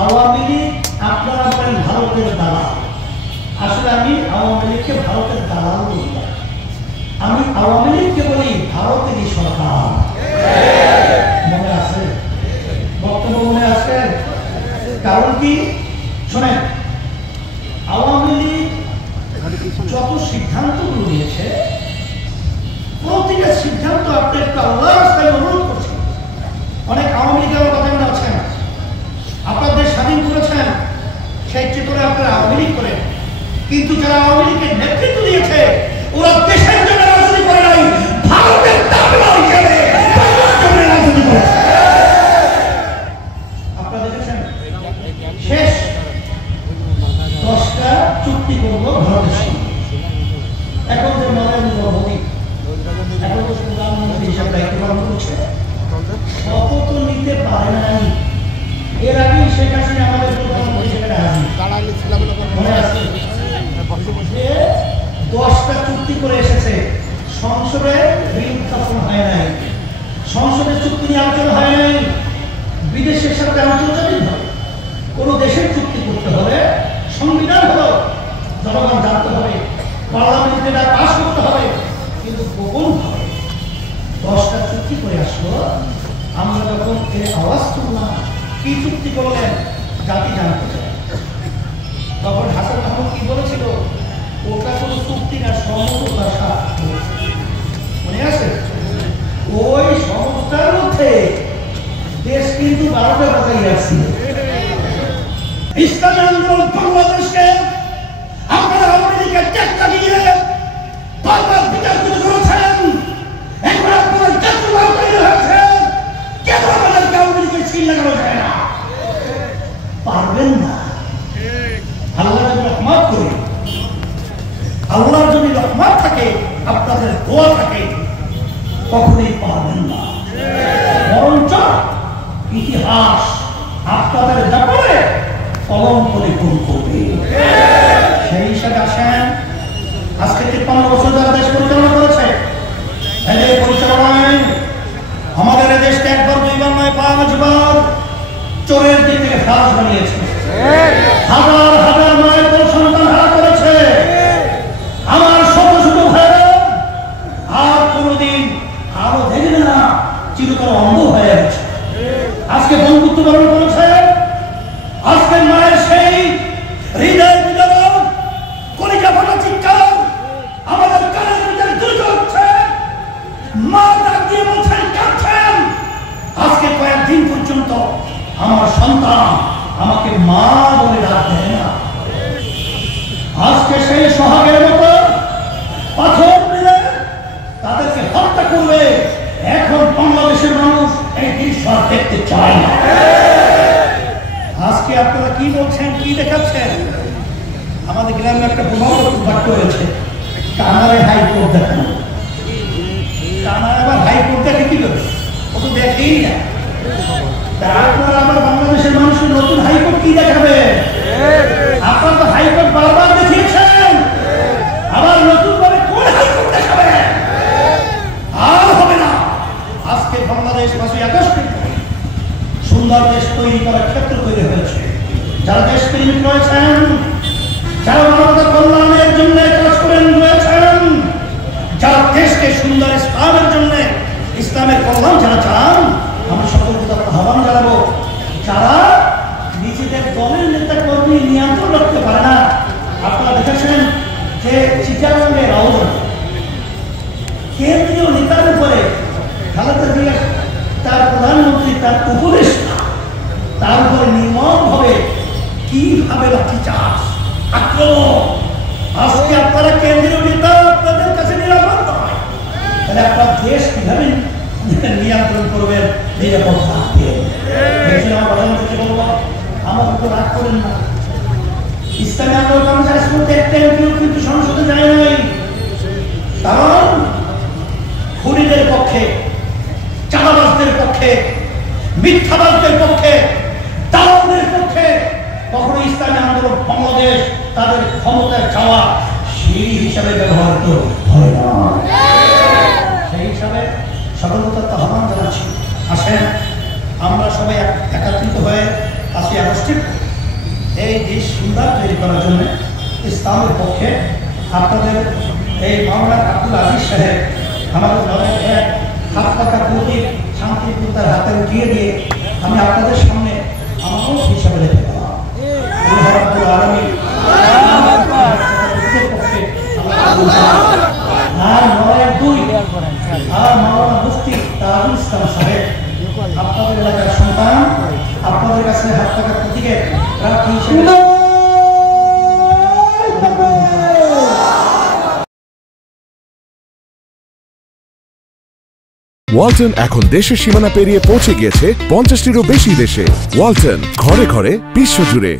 আওয়ামী লীগ আপনারা বলেন ভারতের দালাল, আসলে আমি আওয়ামী লীগকে ভারতের দালাল বলি না, আমি আওয়ামী লীগকে বলি ভারতেরই সরকার। মনে আছে? বক্তব্য মনে আছে? কারণ কি শোনেন, আওয়ামী লীগ যত সিদ্ধান্তগুলো নিয়েছে প্রতিটা সিদ্ধান্ত আপনি একটু আল্লাহর রাস্তায় অনুরোধ করছেন। অনেক আওয়ামী লীগের কথা মনে আছেন, আপনাদের স্বাধীন করেছেন, সেই চিত্রে আপনারা আওয়ামী লীগ করেন, কিন্তু যারা আওয়ামী লীগের নেতৃত্ব দিয়েছে ওরা দেশের জন্য রাজনীতি করে নাই, ভারতের দাবলা হিসেবে রাজনীতি করেছে। আপনারা দেখেছেন শেষ 10টা চুক্তি করবো ভারতের সঙ্গে। এখন যে নরেন্দ্র মোদী এখন তো প্রধানমন্ত্রী হিসাবে দায়িত্ব পালন করছে, শপথ নিতে পারে নাই। এর আগে শেখ হাসিনা আমাদের প্রধানমন্ত্রী সেখানে হাজির, মনে আছে? 10টা চুক্তি করে এসেছে, সংসদে বিল উত্থাপন হয় নাই, সংসদে চুক্তি নিয়ে আলোচনা হয় নাই। বিদেশের সাথে আন্তর্জাতিক ভাবে কোন দেশের চুক্তি করতে হলে সংবিধান হলো জনগণ জানতে হবে, পার্লামেন্টে এটা পাস করতে হবে, কিন্তু গোপন ভাবে 10টা চুক্তি করে আসলো। আমরা যখন এর আওয়াজ তুললাম কি চুক্তি করলেন জাতি জানতে চায়, তখন হাসান মাহমুদ কি বলেছিল, ওটা কোনো চুক্তি না, সমঝোতা। মনে আছে? ওই সমঝোতার মধ্যে দেশ কিন্তু 12টা বাজাই রাখছিল। ইসলামী আন্দোলন বাংলাদেশকে আপনারা আওয়ামী লীগের টেক্কা দিয়ে বারবার বিতাড়িত করেছেন, এখন আপনারা জাতীয়বাদ তৈরি হয়েছে, কেন আমাদেরকে আওয়ামী লীগের ছিল লাগানো যায় না? পারবেন না। আল্লাহ যদি রহমত করে, আল্লাহর যদি রহমত থাকে, আপনাদের দোয়া থাকে, কখনোই পারবেন না। বরঞ্চ ইতিহাস আপনাদের ব্যাপারে কলঙ্ক লিখন করবে। সেই হিসাবে আসেন, আজকে 53 বছর যারা দেশ পরিচালনা করেছে, এদের পরিচালনায় আমাদের দেশকে একবার দুইবার নয় 5 বার চোরের দিক থেকে ফাঁস বানিয়েছে, হাজার হাজার মায়ের পর সন্তান হারা করেছে। আমার ছোট ছোট ভাইরা আর কোনদিন আরো দেখবে না, চিরকাল অন্ধ হয়ে গেছে। আজকে বন্ধুত্ব বরণ করেছে, আজকের মায়ের সেই হৃদয় বিদারক কলিজা ফাটা চিৎকার আমাদের কানের ভিতরে দ্রুত হচ্ছে। মা ডাক দিয়ে বলছেন, কাঁদছেন, আজকে কয়েকদিন পর্যন্ত আমার সন্তান আমাকে মা বলে ডাক দেয় না। আজকে সেই সোহাগের মতো পাথর দিলে তাদেরকে হত্যা করবে। এখন বাংলাদেশের মানুষ এই দৃশ্য দেখতে চায় না। আজকে আপনারা কি বলছেন, কি দেখাচ্ছেন? আমাদের গ্রামে একটা প্রভাবক বাক্য রয়েছে, কানারে হাইকোর্ট দেখানো। কানার আবার হাইকোর্ট দেখে কি করে? ও তো দেখেই না। আপনারা আবার বাংলাদেশের মানুষের নতুন হাইকোর্ট কি দেখাবে? আপনারা তো হাইকোর্ট বারবার দেখিয়েছেন, আবার নতুন করে কোন হাইকোর্ট দেখাবে? আর হবে না। আজকে বাংলাদেশ 5ই আগস্ট সুন্দর দেশ তৈরি করার ক্ষেত্র তৈরি হয়েছে। যারা দেশপ্রেমিক রয়েছেন, যারা মানবতার কল্যাণের জন্য কাজ করেন রয়েছেন, যারা দেশকে সুন্দর ইসলামের জন্য, ইসলামের কল্যাণ যারা চান, আমরা সকলকে আহ্বান জানাবো। যারা নিজেদের দলের নেতা কর্মী নিয়ন্ত্রণ রাখতে পারে না, আপনারা দেখেছেন যে চিটাগাঙ্গে রাউজান কেন্দ্রীয় নেতার উপরে খালেদা জিয়া তার প্রধানমন্ত্রী তার উপদেষ্টা তার উপরে নির্মমভাবে কিভাবে লাঠিচার্জ আক্রমণ। আজকে আপনারা কেন্দ্রীয় নেতা, আপনাদের কাছে নিরাপদ নয়, তাহলে আপনার দেশ কিভাবে নিয়ন্ত্রণ করবেন, নিরাপদ থাকবেন? আমার প্রধানমন্ত্রীকে বলবো, আমার উপর রাগ করেন না। ইসলামী আন্দোলন একটা এমপিও কিন্তু সংসদে যায় নাই, কারণ খুনিদের পক্ষে, চাঁদাবাজদের পক্ষে, মিথ্যাবাজদের পক্ষে, দালালদের পক্ষে কখনো ইসলামী আন্দোলন বাংলাদেশ তাদের ক্ষমতার চাওয়া সেই হিসাবে ব্যবহৃত হয় না। সেই হিসাবে সকলকে আহ্বান জানাচ্ছি, আসেন আমরা সবাই একত্রিত হয়ে 5ই আগস্টের এই দেশ সুন্দর তৈরি করার জন্য ইসলামের পক্ষে আপনাদের এই মাওলানা আব্দুল আজিজ সাহেব আমাদের লড়াইয়ে হাত পাকা প্রতীক শান্তিপূর্ণতার হাতে উঠিয়ে দিয়ে আমি আপনাদের সামনে আমাকেও হিসাবে রেখে দেওয়া আর নয় 2 আর মাওলানা মুফতি তাজুল ইসলাম সাহেব আপনাদের এলাকার সন্তান আপনাদের কাছে হাত পাকা প্রতীকে প্রার্থী হিসেবে ওয়ালটন এখন দেশের সীমানা পেরিয়ে পৌঁছে গিয়েছে 50টিরও বেশি দেশে। ওয়ালটন, ঘরে ঘরে, বিশ্বজুড়ে।